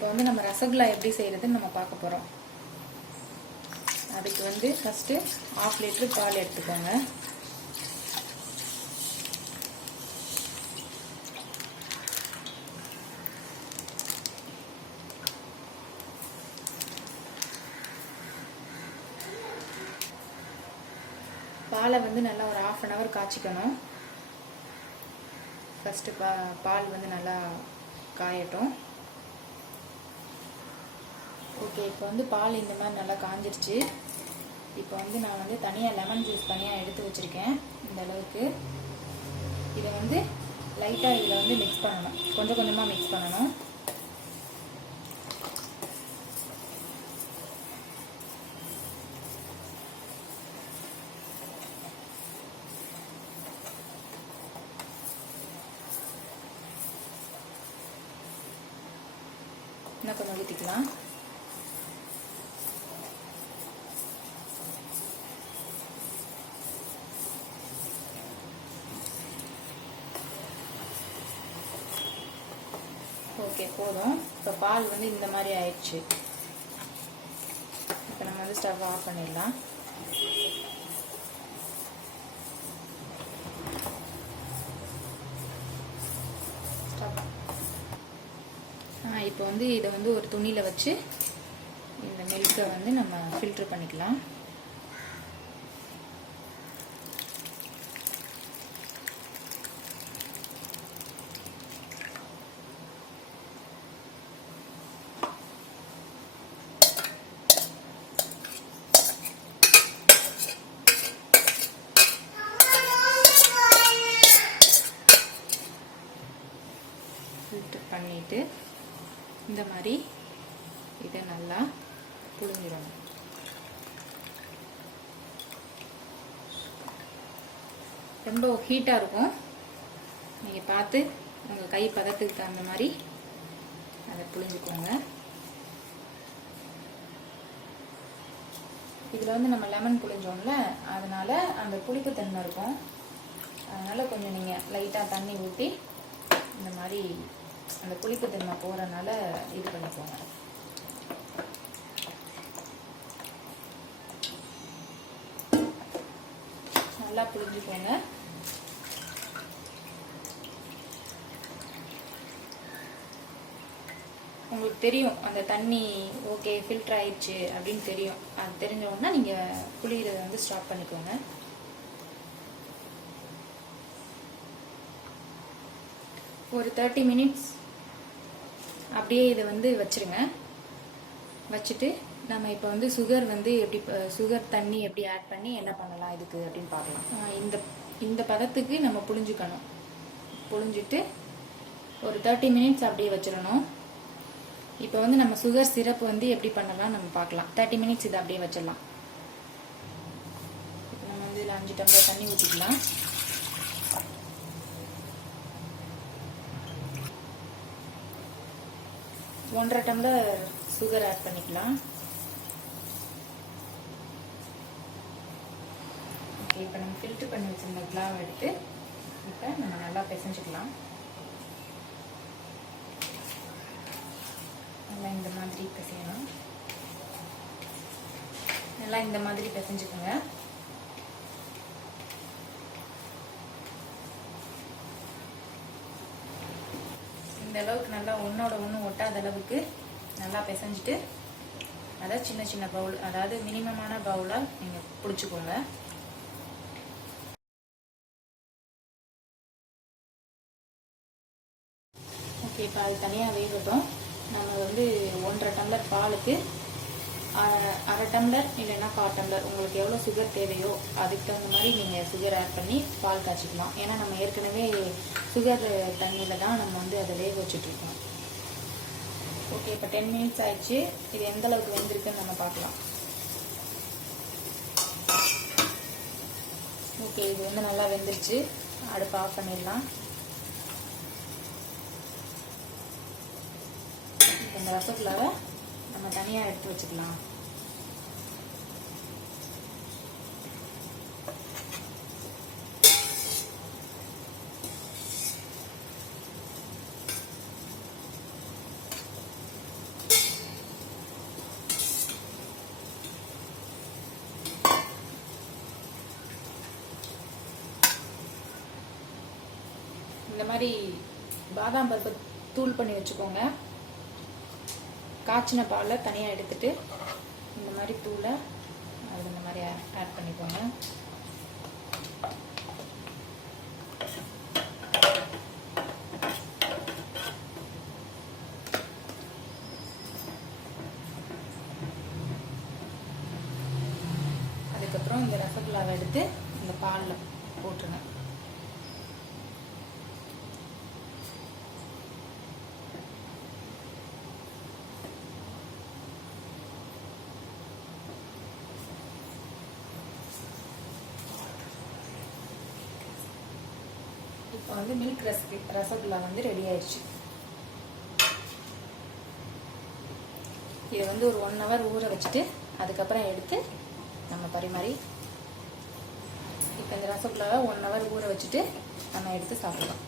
இப்போ வந்து நம்ம ரசகுல்லா எப்படி செய்கிறதுன்னு நம்ம பார்க்க போகிறோம். அதுக்கு வந்து ஃபஸ்ட்டு 1/2 லிட்டர் பால் எடுத்துக்கோங்க. பாலை வந்து நல்லா ஒரு 1/2 அன் ஹவர் காய்ச்சிக்கணும். ஃபஸ்ட்டு பால் வந்து நல்லா காயட்டும். ஓகே, இப்போ வந்து பால் இந்த மாதிரி நல்லா காஞ்சிருச்சு. இப்போ வந்து நான் வந்து தனியாக லெமன் ஜூஸ் தனியாக எடுத்து வச்சுருக்கேன். இந்த அளவுக்கு இதை வந்து லைட்டாக இதில் வந்து மிக்ஸ் பண்ணணும். கொஞ்சம் கொஞ்சமாக மிக்ஸ் பண்ணணும். இன்னும் கொஞ்சம் ஊற்றிக்கலாம். ஓகே, போதும். இப்போ பால் வந்து இந்த மாதிரி ஆயிடுச்சு. இப்போ நம்ம வந்து ஸ்டவ் ஆஃப் பண்ணிடலாம். இப்போ வந்து இதை வந்து ஒரு துணியில் வச்சு இந்த மில்கை வந்து நம்ம ஃபில்ட்ரு பண்ணிக்கலாம். ஃபில்ட்ரு பண்ணிட்டு இந்த மாதிரி இதை நல்லா புழிஞ்சிடணும். ரொம்ப ஹீட்டாக இருக்கும். நீங்கள் பார்த்து உங்கள் கை பதத்துக்கு தகுந்த மாதிரி அதை புழிஞ்சுக்கோங்க. இதில் வந்து நம்ம லெமன் புழிஞ்சோம்ல, அதனால் அந்த புளிப்புத்தன்மை இருக்கும். அதனால் கொஞ்சம் நீங்கள் லைட்டாக தண்ணி ஊற்றி இந்த மாதிரி அந்த புளிப்புத்தன்மை போகிறனால இது பண்ணிக்கோங்க. நல்லா புளிஞ்சுக்கோங்க. உங்களுக்கு தெரியும் அந்த தண்ணி ஓகே ஃபில்டர் ஆயிடுச்சு அப்படின்னு தெரியும். அது தெரிஞ்சவொன்னா நீங்கள் புளியறதை வந்து ஸ்டாப் பண்ணிக்கோங்க. ஒரு 30 மினிட்ஸ் அப்படியே இதை வந்து வச்சுருங்க. வச்சுட்டு நம்ம இப்போ வந்து சுகர் வந்து எப்படி சுகர் தண்ணி எப்படி ஆட் பண்ணி என்ன பண்ணலாம் இதுக்கு அப்படின்னு பார்க்கலாம். இந்த பதத்துக்கு நம்ம புழிஞ்சுக்கணும். புழிஞ்சிட்டு ஒரு 30 மினிட்ஸ் அப்படியே வச்சிடணும். இப்போ வந்து நம்ம சுகர் சிரப் வந்து எப்படி பண்ணலாம் நம்ம பார்க்கலாம். 30 மினிட்ஸ் இதை அப்படியே வச்சிடலாம். நம்ம வந்து இதில் 5 டம்ளர் தண்ணி ஊற்றிக்கலாம். ஒன்றரை டம்ளர் சுகர் ஆட் பண்ணிக்கலாம். ஓகே, இப்போ நம்ம ஃபில்டர் பண்ணி வச்சிருந்த கிளாவ் எடுத்து இப்போ நம்ம நல்லா பிசைஞ்சுக்கலாம். நல்லா இந்த மாதிரி பிசையணும். நல்லா இந்த மாதிரி பிசைஞ்சுக்கோங்க. இந்த அளவுக்கு நல்லா ஒன்றோட ஒன்று ஒட்டாத அளவுக்கு நல்லா பிசைஞ்சிட்டு அதை சின்ன சின்ன பவுல், அதாவது மினிமமான பவுலாக நீங்கள் பிடிச்சிக்கோங்க. ஓகே, இப்போ அது தனியாக வேகட்டும். நம்ம வந்து 1.5 டம்ளர் பாலுக்கு 1/2 டம்ளர் இல்லைன்னா 1/4 டம்ளர் உங்களுக்கு எவ்வளோ சுகர் தேவையோ அதுக்கு தகுந்த மாதிரி நீங்கள் சுகர் ஆட் பண்ணி பால் காய்ச்சிக்கலாம். ஏன்னா நம்ம ஏற்கனவே சுகர் தண்ணியில் தான் நம்ம வந்து அதை வேக வச்சுட்ருக்கோம். ஓகே, இப்போ 10 மினிட்ஸ் ஆயிடுச்சு. இது எந்த அளவுக்கு வெந்திருக்குன்னு நம்ம பார்க்கலாம். ஓகே, இது வந்து நல்லா வெந்துருச்சு. அடுப்பு ஆஃப் பண்ணிடலாம். இந்த ரசகுல்லாவை நம்ம தனியாக எடுத்து வச்சுக்கலாம். இந்த மாதிரி பாதாம் பருப்பு தூள் பண்ணி வச்சுக்கோங்க. காய்ச்சின பாலை தனியாக எடுத்துட்டு இந்த மாதிரி தூளை அது இந்த மாதிரி ஆட் பண்ணிக்கோங்க. அதுக்கப்புறம் இந்த ரசகுல்லாவை எடுத்து இந்த பாலில் போட்டுருங்க. இப்போ வந்து மில்க் ரசகுல்லா வந்து ரெடி ஆயிடுச்சு. இதை வந்து ஒரு 1 hour ஊற வச்சுட்டு அதுக்கப்புறம் எடுத்து நம்ம பரிமாறி, இப்போ இந்த ரசகுல்லாவை 1 hour ஊற வச்சுட்டு நம்ம எடுத்து சாப்பிடலாம்.